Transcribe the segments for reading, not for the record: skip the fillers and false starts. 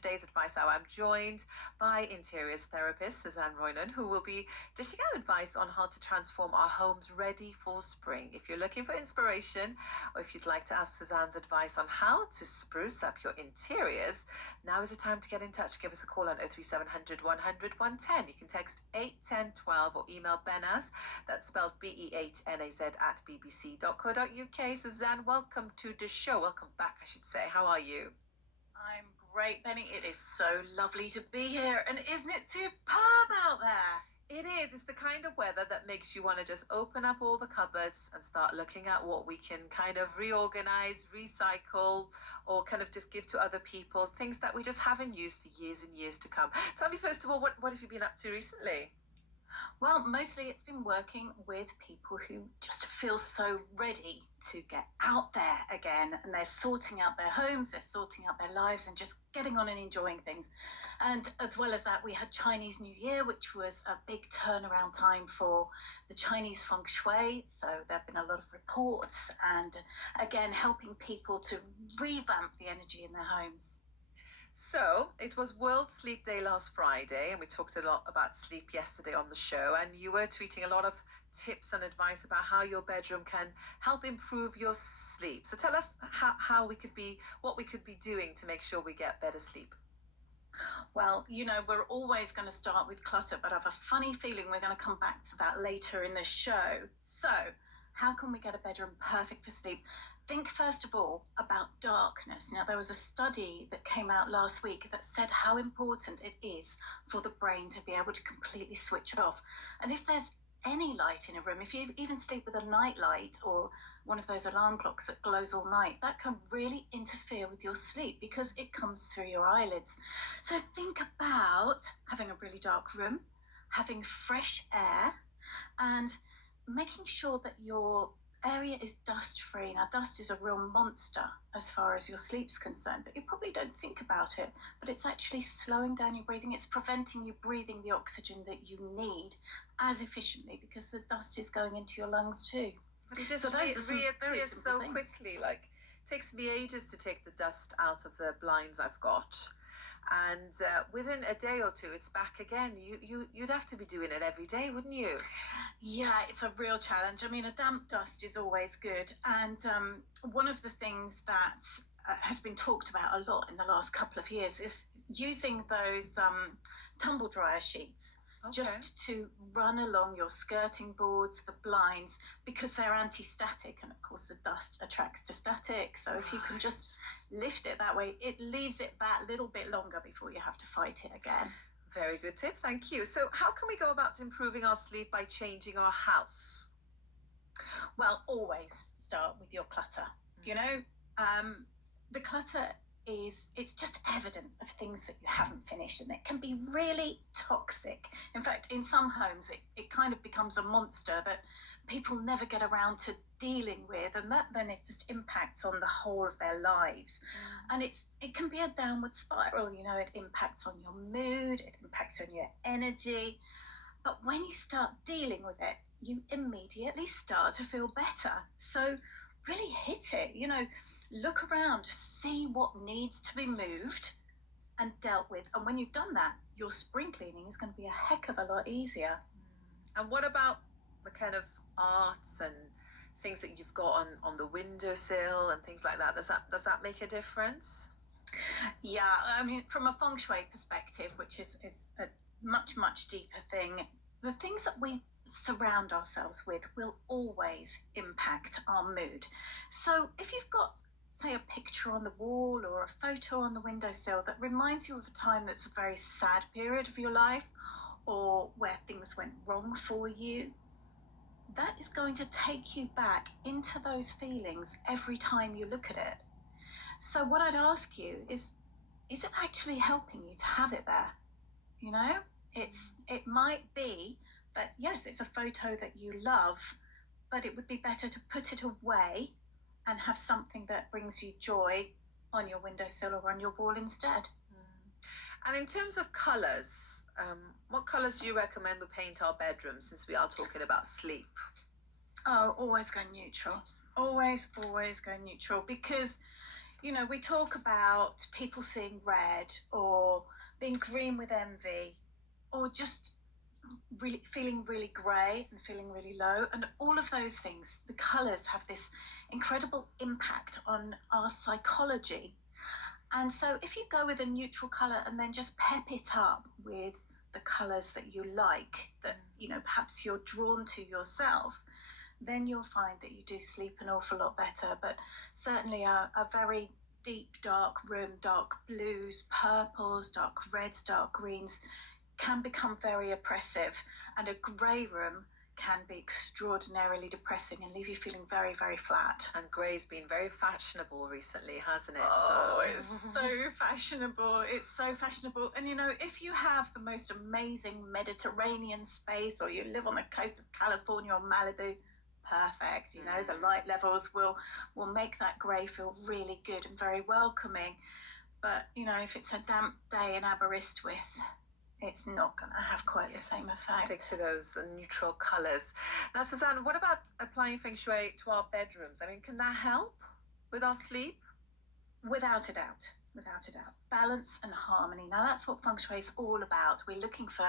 Today's Advice Hour, I'm joined by interiors therapist Suzanne Roynan, who will be dishing out advice on how to transform our homes ready for spring. If you're looking for inspiration, or if you'd like to ask Suzanne's advice on how to spruce up your interiors, now is the time to get in touch. Give us a call on 03700 100 110. You can text 81012 or email Behnaz, that's spelled BEHNAZ, at bbc.co.uk. Suzanne, welcome to the show. Welcome back, I should say. How are you? I'm great, Benny. It is so lovely to be here. And isn't it superb out there? It is. It's the kind of weather that makes you want to just open up all the cupboards and start looking at what we can kind of reorganize, recycle, or kind of just give to other people, things that we just haven't used for years and years to come. Tell me, first of all, what have you been up to recently? Well, mostly it's been working with people who just feel so ready to get out there again, and they're sorting out their homes, they're sorting out their lives and just getting on and enjoying things. And as well as that, we had Chinese New Year, which was a big turnaround time for the Chinese feng shui. So there have been a lot of reports and again, helping people to revamp the energy in their homes. So it was World Sleep Day last Friday, and we talked a lot about sleep yesterday on the show, and you were tweeting a lot of tips and advice about how your bedroom can help improve your sleep. So tell us how what we could be doing to make sure we get better sleep. Well, we're always going to start with clutter, but I have a funny feeling we're going to come back to that later in the show. So how can we get a bedroom perfect for sleep? Think first of all about darkness. Now, there was a study that came out last week that said how important it is for the brain to be able to completely switch off. And if there's any light in a room, if you even sleep with a night light or one of those alarm clocks that glows all night, that can really interfere with your sleep because it comes through your eyelids. So think about having a really dark room, having fresh air, and making sure that your area is dust free. Now, dust is a real monster as far as your sleep's concerned, but you probably don't think about it, but it's actually slowing down your breathing. It's preventing you breathing the oxygen that you need as efficiently because the dust is going into your lungs too. But it just reappears so quickly. Like, it takes me ages to take the dust out of the blinds I've got, and within a day or two it's back again. You'd have to be doing it every day, wouldn't you? Yeah, it's a real challenge. I mean, a damp dust is always good, and one of the things that has been talked about a lot in the last couple of years is using those tumble dryer sheets. Okay. Just to run along your skirting boards, the blinds, because they're anti-static, and of course the dust attracts to static. So if you can just lift it that way, it leaves it that little bit longer before you have to fight it again. Very good tip, thank you. So how can we go about improving our sleep by changing our house? Well, always start with your clutter. The clutter it's just evidence of things that you haven't finished, and it can be really toxic. In fact, in some homes it kind of becomes a monster that people never get around to dealing with, and that then it just impacts on the whole of their lives. And it can be a downward spiral. It impacts on your mood, it impacts on your energy, but when you start dealing with it, you immediately start to feel better. So really hit it. Look around, see what needs to be moved and dealt with. And when you've done that, your spring cleaning is going to be a heck of a lot easier. And what about the kind of arts and things that you've got on the windowsill and things like that? Does that make a difference? Yeah, I mean, from a feng shui perspective, which is a much, much deeper thing, the things that we surround ourselves with will always impact our mood. So if you've got, say, a picture on the wall or a photo on the windowsill that reminds you of a time that's a very sad period of your life, or where things went wrong for you, that is going to take you back into those feelings every time you look at it. So what I'd ask you is it actually helping you to have it there? It might be that, yes, it's a photo that you love, but it would be better to put it away and have something that brings you joy on your windowsill or on your wall instead. And in terms of colours, what colours do you recommend we paint our bedrooms, since we are talking about sleep? Oh, always go neutral. Always go neutral, because You know, we talk about people seeing red or being green with envy or just really feeling really grey and feeling really low. And all of those things, the colours have this incredible impact on our psychology. And so if you go with a neutral colour and then just pep it up with the colours that you like, that, you know, perhaps you're drawn to yourself, then you'll find that you do sleep an awful lot better. But certainly a very deep, dark room, dark blues, purples, dark reds, dark greens can become very oppressive. And a grey room can be extraordinarily depressing and leave you feeling very, very flat. And grey's been very fashionable recently, hasn't it? Oh, it's so fashionable. It's so fashionable. And you know, if you have the most amazing Mediterranean space, or you live on the coast of California or Malibu, perfect. You know, the light levels will make that grey feel really good and very welcoming. But you know, if it's a damp day in Aberystwyth, it's not going to have quite the same effect. Stick to those neutral colours. Now, Suzanne, what about applying feng shui to our bedrooms? I mean, can that help with our sleep? Without a doubt. Without a doubt. Balance and harmony. Now, that's what feng shui is all about. We're looking for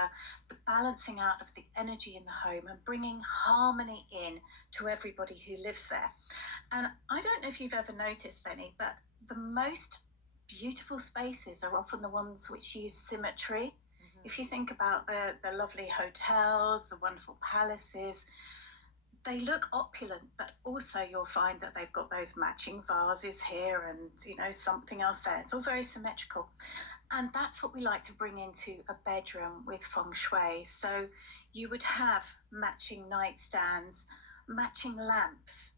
the balancing out of the energy in the home and bringing harmony in to everybody who lives there. And I don't know if you've ever noticed, Lenny, but the most beautiful spaces are often the ones which use symmetry. If you think about the lovely hotels, the wonderful palaces, they look opulent, but also you'll find that they've got those matching vases here and, you know, something else there. It's all very symmetrical. And that's what we like to bring into a bedroom with feng shui. So you would have matching nightstands, matching lamps,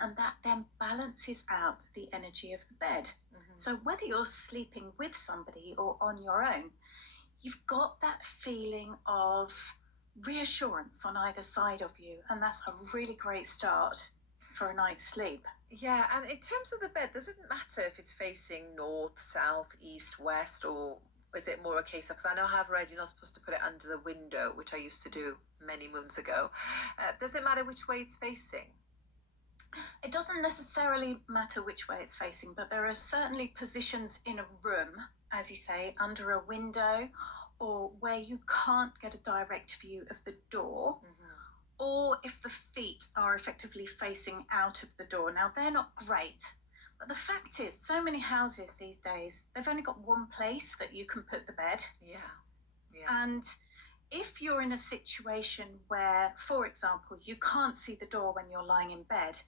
and that then balances out the energy of the bed. So whether you're sleeping with somebody or on your own, you've got that feeling of reassurance on either side of you, and that's a really great start for a night's sleep. Yeah, and in terms of the bed, does it matter if it's facing north, south, east, west, or is it more a case of, because I know I've read you're not supposed to put it under the window, which I used to do many moons ago. Does it matter which way it's facing? It doesn't necessarily matter which way it's facing, but there are certainly positions in a room, as you say, under a window, or where you can't get a direct view of the door, or if the feet are effectively facing out of the door. Now, they're not great, but the fact is, so many houses these days, they've only got one place that you can put the bed. Yeah. And if you're in a situation where, for example, you can't see the door when you're lying in bed,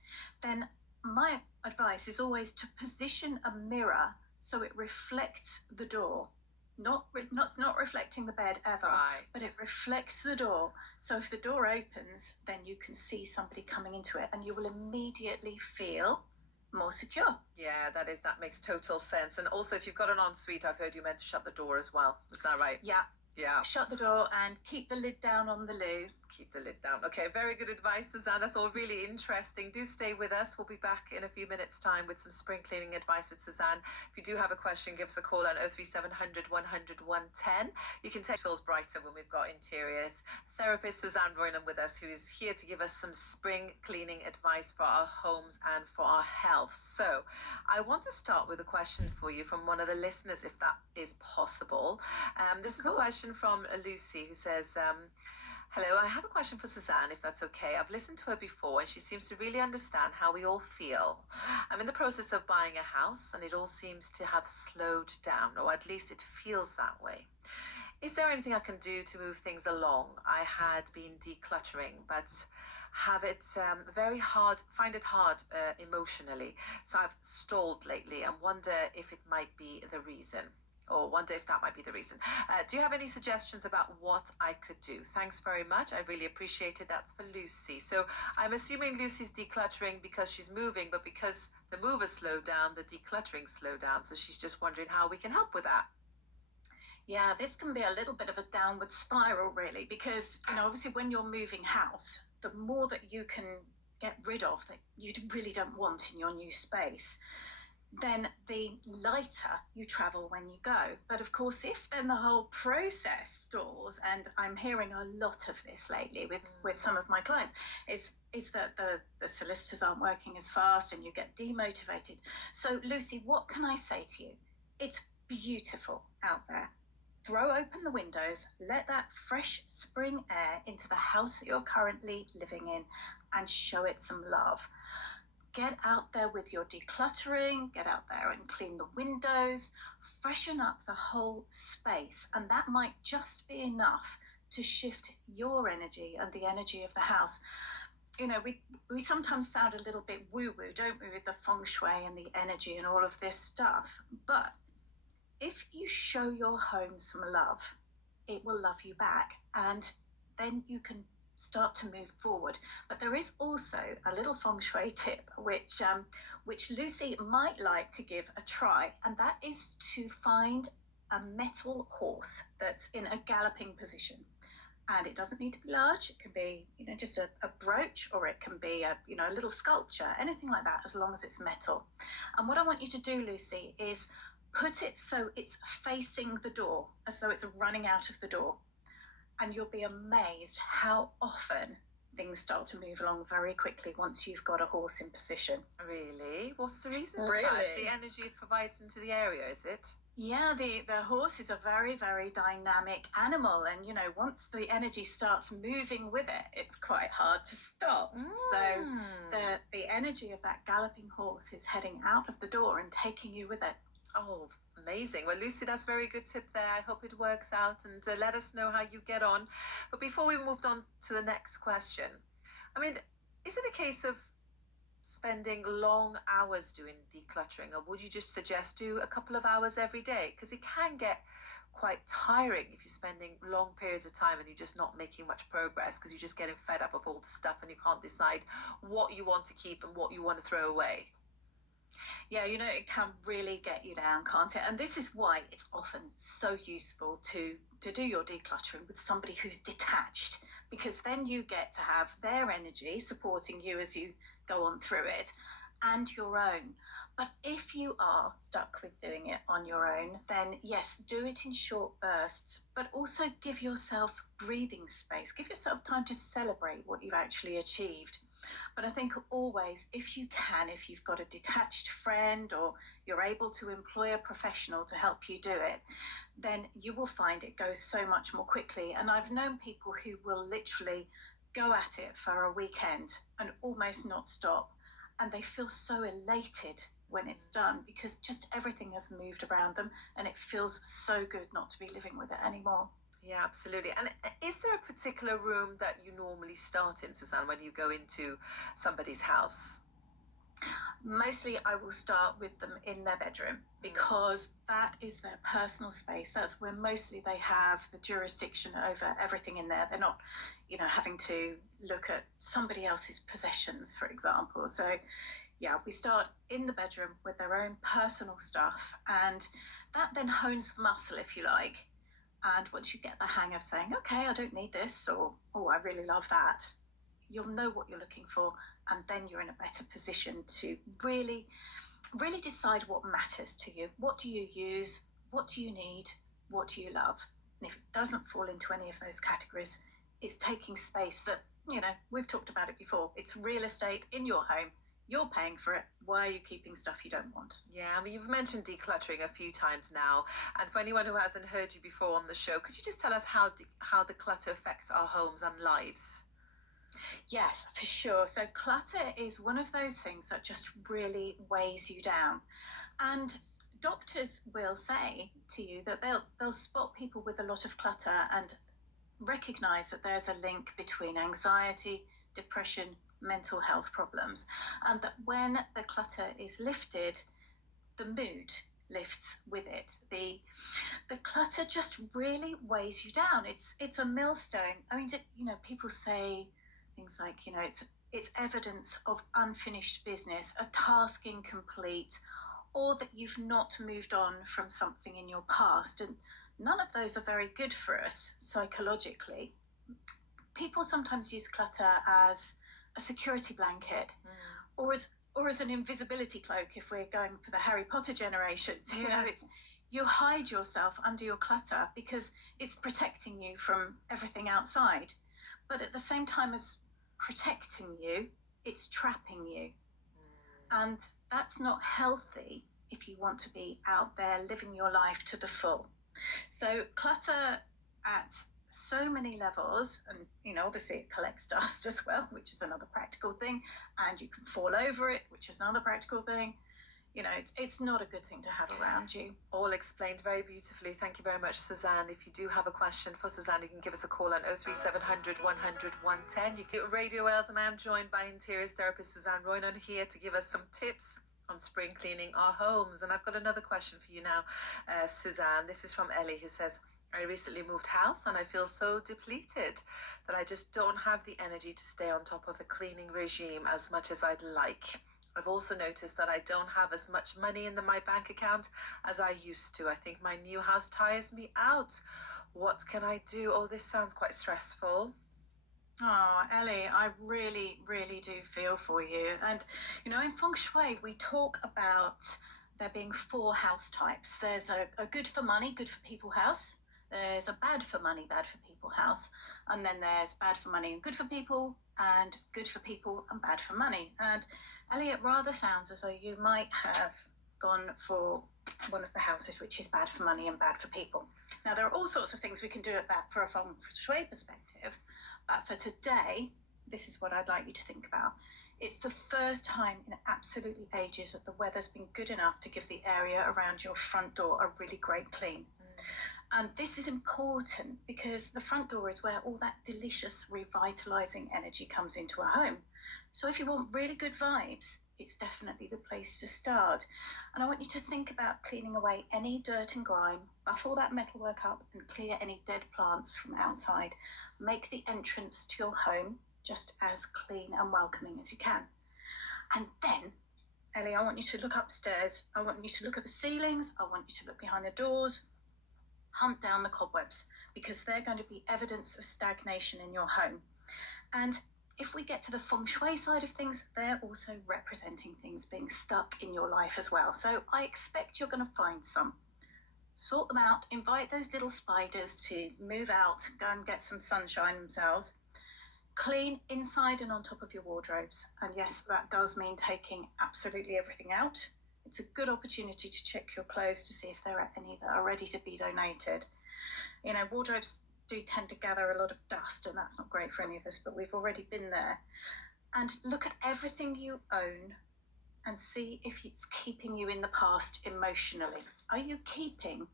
then my advice is always to position a mirror so it reflects the door. Not reflecting the bed ever, but it reflects the door. So if the door opens, then you can see somebody coming into it and you will immediately feel more secure. Yeah, that makes total sense. And also, if you've got an ensuite, I've heard you meant to shut the door as well. Is that right? Yeah. Yeah. Shut the door and keep the lid down on the loo. Keep the lid down. Okay, very good advice, Suzanne. That's all really interesting. Do stay with us. We'll be back in a few minutes' time with some spring cleaning advice with Suzanne. If you do have a question, give us a call on 03700 100 110. You can text Feels Brighter when we've got interiors therapist Suzanne Roynan with us, who is here to give us some spring cleaning advice for our homes and for our health. So I want to start with a question for you from one of the listeners, if that is possible. This is a question from Lucy, who says, hello, I have a question for Suzanne, if that's okay. I've listened to her before and she seems to really understand how we all feel. I'm in the process of buying a house and it all seems to have slowed down, or at least it feels that way. Is there anything I can do to move things along? I had been decluttering, but find it hard emotionally. So I've stalled lately and wonder if it might be the reason. Or wonder if that might be the reason. Do you have any suggestions about what I could do? Thanks very much. I really appreciate it. That's for Lucy. So I'm assuming Lucy's decluttering because she's moving, but because the move has slowed down, the decluttering slowed down. So she's just wondering how we can help with that. Yeah, this can be a little bit of a downward spiral, really, because, you know, obviously when you're moving house, the more that you can get rid of that you really don't want in your new space, then the lighter you travel when you go. But of course, if then the whole process stalls, and I'm hearing a lot of this lately with some of my clients, is that the solicitors aren't working as fast and you get demotivated. So Lucy, what can I say to you? It's beautiful out there. Throw open the windows, let that fresh spring air into the house that you're currently living in, and show it some love. Get out there with your decluttering, get out there and clean the windows, freshen up the whole space. And that might just be enough to shift your energy and the energy of the house. You know, we sometimes sound a little bit woo-woo, don't we, with the feng shui and the energy and all of this stuff. But if you show your home some love, it will love you back. And then you can start to move forward. But there is also a little feng shui tip which Lucy might like to give a try, and that is to find a metal horse that's in a galloping position. And it doesn't need to be large. It can be, you know, just a brooch, or it can be a little sculpture, anything like that, as long as it's metal. And what I want you to do, Lucy, is put it so it's facing the door, as though it's running out of the door. And you'll be amazed how often things start to move along very quickly once you've got a horse in position. Really? What's the reason for Really? that? It's the energy it provides into the area, is it? Yeah, the horse is a very, very dynamic animal. And, you know, once the energy starts moving with it, it's quite hard to stop. So the energy of that galloping horse is heading out of the door and taking you with it. Oh, amazing. Well, Lucy, that's a very good tip there. I hope it works out, and let us know how you get on. But before we moved on to the next question, I mean, is it a case of spending long hours doing decluttering, or would you just suggest do a couple of hours every day? Because it can get quite tiring if you're spending long periods of time and you're just not making much progress because you're just getting fed up of all the stuff and you can't decide what you want to keep and what you want to throw away. Yeah, you know, it can really get you down, can't it? And this is why it's often so useful to do your decluttering with somebody who's detached, because then you get to have their energy supporting you as you go on through it, and your own. But if you are stuck with doing it on your own, then yes, do it in short bursts, but also give yourself breathing space. Give yourself time to celebrate what you've actually achieved. But I think always, if you can, if you've got a detached friend or you're able to employ a professional to help you do it, then you will find it goes so much more quickly. And I've known people who will literally go at it for a weekend and almost not stop. And they feel so elated when it's done because just everything has moved around them and it feels so good not to be living with it anymore. Yeah, absolutely. And is there a particular room that you normally start in, Suzanne, when you go into somebody's house? Mostly I will start with them in their bedroom because that is their personal space. That's where mostly they have the jurisdiction over everything in there. They're not, you know, having to look at somebody else's possessions, for example. So yeah, we start in the bedroom with their own personal stuff, and that then hones the muscle, if you like. And once you get the hang of saying, okay, I don't need this, or, oh, I really love that, you'll know what you're looking for. And then you're in a better position to really, really decide what matters to you. What do you use? What do you need? What do you love? And if it doesn't fall into any of those categories, it's taking space that, you know, we've talked about it before. It's real estate in your home. You're paying for it. Why are you keeping stuff you don't want? Yeah, I mean, you've mentioned decluttering a few times now. And for anyone who hasn't heard you before on the show, could you just tell us how the clutter affects our homes and lives? Yes, for sure. So clutter is one of those things that just really weighs you down. And doctors will say to you that they'll spot people with a lot of clutter and recognize that there's a link between anxiety, depression, mental health problems, and that when the clutter is lifted, the mood lifts with it. The clutter just really weighs you down. It's a millstone. I mean, you know, people say things like, you know, it's evidence of unfinished business, a task incomplete, or that you've not moved on from something in your past. And none of those are very good for us psychologically. People sometimes use clutter as a security blanket, or or as an invisibility cloak if we're going for the Harry Potter generations. You Yeah. know, you hide yourself under your clutter because it's protecting you from everything outside. But at the same time as protecting you, it's trapping you. And that's not healthy if you want to be out there living your life to the full. So clutter at so many levels, and you know, obviously it collects dust as well, which is another practical thing, and you can fall over it, which is another practical thing. You know, it's not a good thing to have around you. All explained very beautifully. Thank you very much, Suzanne. If you do have a question for Suzanne, you can give us a call on 03700 100 110. You get Radio Wales, and I am joined by interiors therapist Suzanne Roynon here to give us some tips on spring cleaning our homes. And I've got another question for you now, Suzanne. This is from Ellie, who says, I recently moved house and I feel so depleted that I just don't have the energy to stay on top of a cleaning regime as much as I'd like. I've also noticed that I don't have as much money in my bank account as I used to. I think my new house tires me out. What can I do? Oh, this sounds quite stressful. Oh, Ellie, I really, really do feel for you. And, you know, in Feng Shui, we talk about there being 4 house types. There's a good for money, good for people house. There's a bad for money, bad for people house. And then there's bad for money and good for people, and good for people and bad for money. And Ellie, it rather sounds as though you might have gone for one of the houses which is bad for money and bad for people. Now, there are all sorts of things we can do at that for a Feng Shui perspective, but for today, this is what I'd like you to think about. It's the first time in absolutely ages that the weather's been good enough to give the area around your front door a really great clean. And this is important because the front door is where all that delicious, revitalizing energy comes into a home. So if you want really good vibes, it's definitely the place to start. And I want you to think about cleaning away any dirt and grime, buff all that metalwork up and clear any dead plants from outside. Make the entrance to your home just as clean and welcoming as you can. And then, Ellie, I want you to look upstairs. I want you to look at the ceilings. I want you to look behind the doors. Hunt down the cobwebs, because they're going to be evidence of stagnation in your home. And if we get to the Feng Shui side of things, they're also representing things being stuck in your life as well. So I expect you're going to find some. Sort them out, invite those little spiders to move out, go and get some sunshine themselves. Clean inside and on top of your wardrobes. And yes, that does mean taking absolutely everything out. It's a good opportunity to check your clothes to see if there are any that are ready to be donated. You know, wardrobes do tend to gather a lot of dust, and that's not great for any of us, but we've already been there. And look at everything you own and see if it's keeping you in the past emotionally. Are you keeping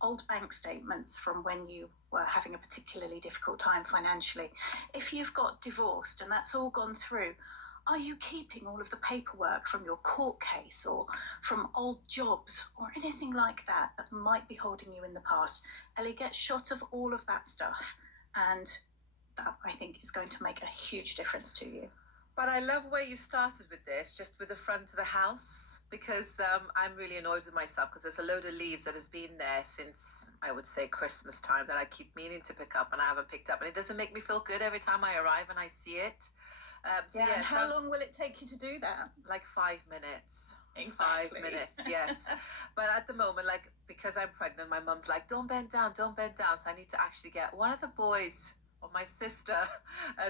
old bank statements from when you were having a particularly difficult time financially? If you've got divorced and that's all gone through, are you keeping all of the paperwork from your court case or from old jobs or anything like that that might be holding you in the past? Ellie, get shot of all of that stuff, and that, I think, is going to make a huge difference to you. But I love where you started with this, just with the front of the house, because I'm really annoyed with myself because there's a load of leaves that has been there since, I would say, Christmas time that I keep meaning to pick up and I haven't picked up. And it doesn't make me feel good every time I arrive and I see it. And how long will it take you to do that? Like 5 minutes. Exactly. 5 minutes, yes. But at the moment, like, because I'm pregnant, my mum's like, don't bend down. So I need to actually get one of the boys or my sister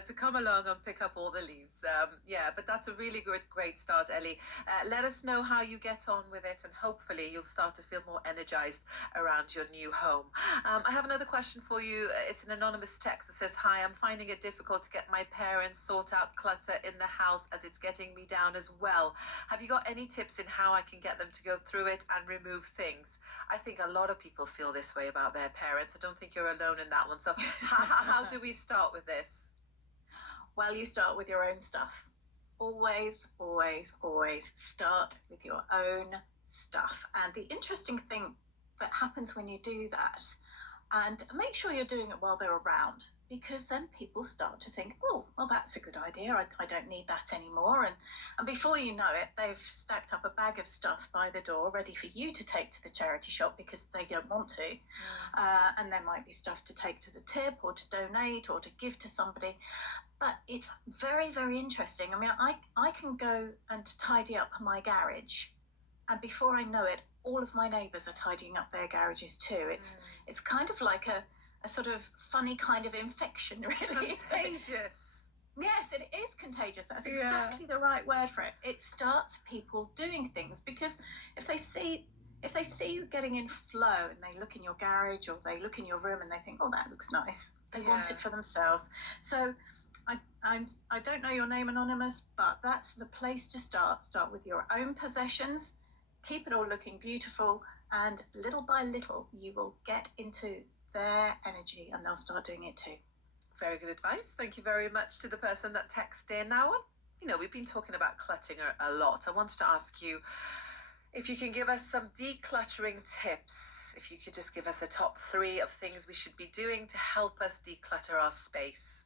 to come along and pick up all the leaves. But that's a really great start, Ellie. Let us know how you get on with it, and hopefully you'll start to feel more energized around your new home. I have another question for you. It's an anonymous text that says, hi, I'm finding it difficult to get my parents sort out clutter in the house as it's getting me down as well. Have you got any tips in how I can get them to go through it and remove things? I think a lot of people feel this way about their parents. I don't think you're alone in that one. So how do we start with this? Well, you start with your own stuff. Always, always, always start with your own stuff. And the interesting thing that happens when you do that, And make sure you're doing it while they're around, because then people start to think, oh, well, that's a good idea. I don't need that anymore. And before you know it, they've stacked up a bag of stuff by the door ready for you to take to the charity shop because they don't want to. And there might be stuff to take to the tip or to donate or to give to somebody. But it's very, very interesting. I mean, I can go and tidy up my garage, and before I know it, all of my neighbours are tidying up their garages too. It's kind of like a sort of funny kind of infection, really. Contagious. Yes, it is contagious. That's exactly the right word for it. It starts people doing things, because if they see you getting in flow and they look in your garage or they look in your room and they think, oh, that looks nice, they want it for themselves. So I don't know your name, Anonymous, but that's the place to start. Start with your own possessions, keep it all looking beautiful, and little by little you will get into their energy and they'll start doing it too. Very good advice. Thank you very much to the person that texted in. Now, we've been talking about cluttering a lot. I wanted to ask you if you can give us some decluttering tips, if you could just give us a top 3 of things we should be doing to help us declutter our space.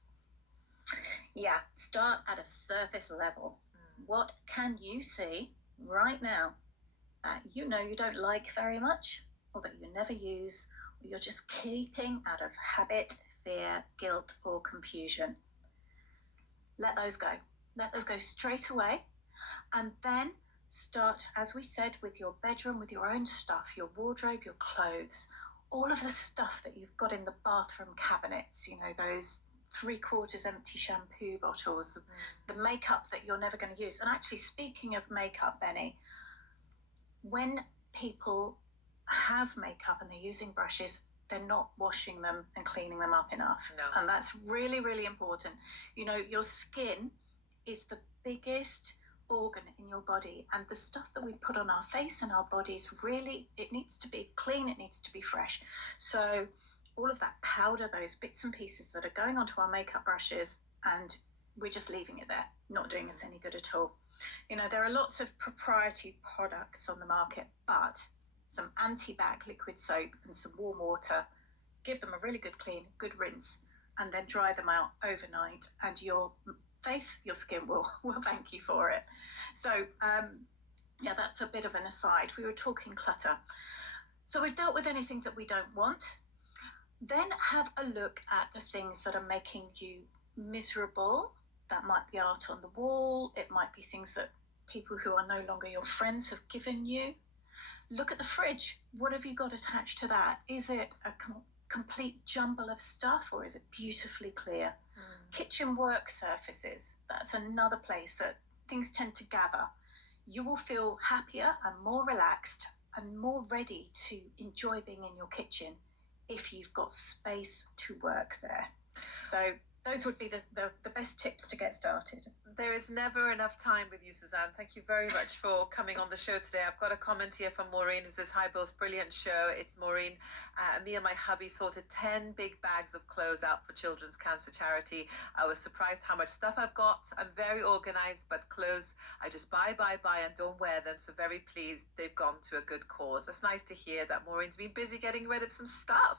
Yeah, start at a surface level. What can you see right now that you don't like very much, or that you never use, or you're just keeping out of habit, fear, guilt, or confusion? Let those go. Let those go straight away. And then start, as we said, with your bedroom, with your own stuff, your wardrobe, your clothes, all of the stuff that you've got in the bathroom cabinets, those 3/4 empty shampoo bottles, the makeup that you're never going to use. And actually, speaking of makeup, Benny, when people have makeup and they're using brushes, they're not washing them and cleaning them up enough. No. And that's really, really important. Your skin is the biggest organ in your body, and the stuff that we put on our face and our bodies, really, it needs to be clean, it needs to be fresh. So all of that powder, those bits and pieces that are going onto our makeup brushes, and we're just leaving it there, not doing us any good at all. There are lots of proprietary products on the market, but some anti-bac liquid soap and some warm water, give them a really good clean, good rinse, and then dry them out overnight, and your face, your skin will thank you for it. So that's a bit of an aside. We were talking clutter. So we've dealt with anything that we don't want. Then have a look at the things that are making you miserable. That might be art on the wall. It might be things that people who are no longer your friends have given you. Look at the fridge. What have you got attached to that? Is it a complete jumble of stuff, or is it beautifully clear? Kitchen work surfaces. That's another place that things tend to gather. You will feel happier and more relaxed and more ready to enjoy being in your kitchen if you've got space to work there. So those would be the best tips to get started. There is never enough time with you, Suzanne. Thank you very much for coming on the show today. I've got a comment here from Maureen who says, hi, Bill's brilliant show. It's Maureen. Me and my hubby sorted 10 big bags of clothes out for Children's Cancer Charity. I was surprised how much stuff I've got. I'm very organized, but clothes, I just buy and don't wear them. So very pleased they've gone to a good cause. It's nice to hear that Maureen's been busy getting rid of some stuff.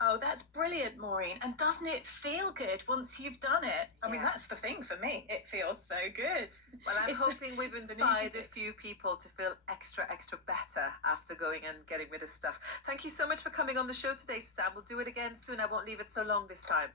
Oh, that's brilliant, Maureen. And doesn't it feel good once you've done it? I mean, that's the thing for me. It feels so good. Well, I'm hoping we've inspired a few people to feel extra better after going and getting rid of stuff. Thank you so much for coming on the show today, Suzanne. We'll do it again soon. I won't leave it so long this time.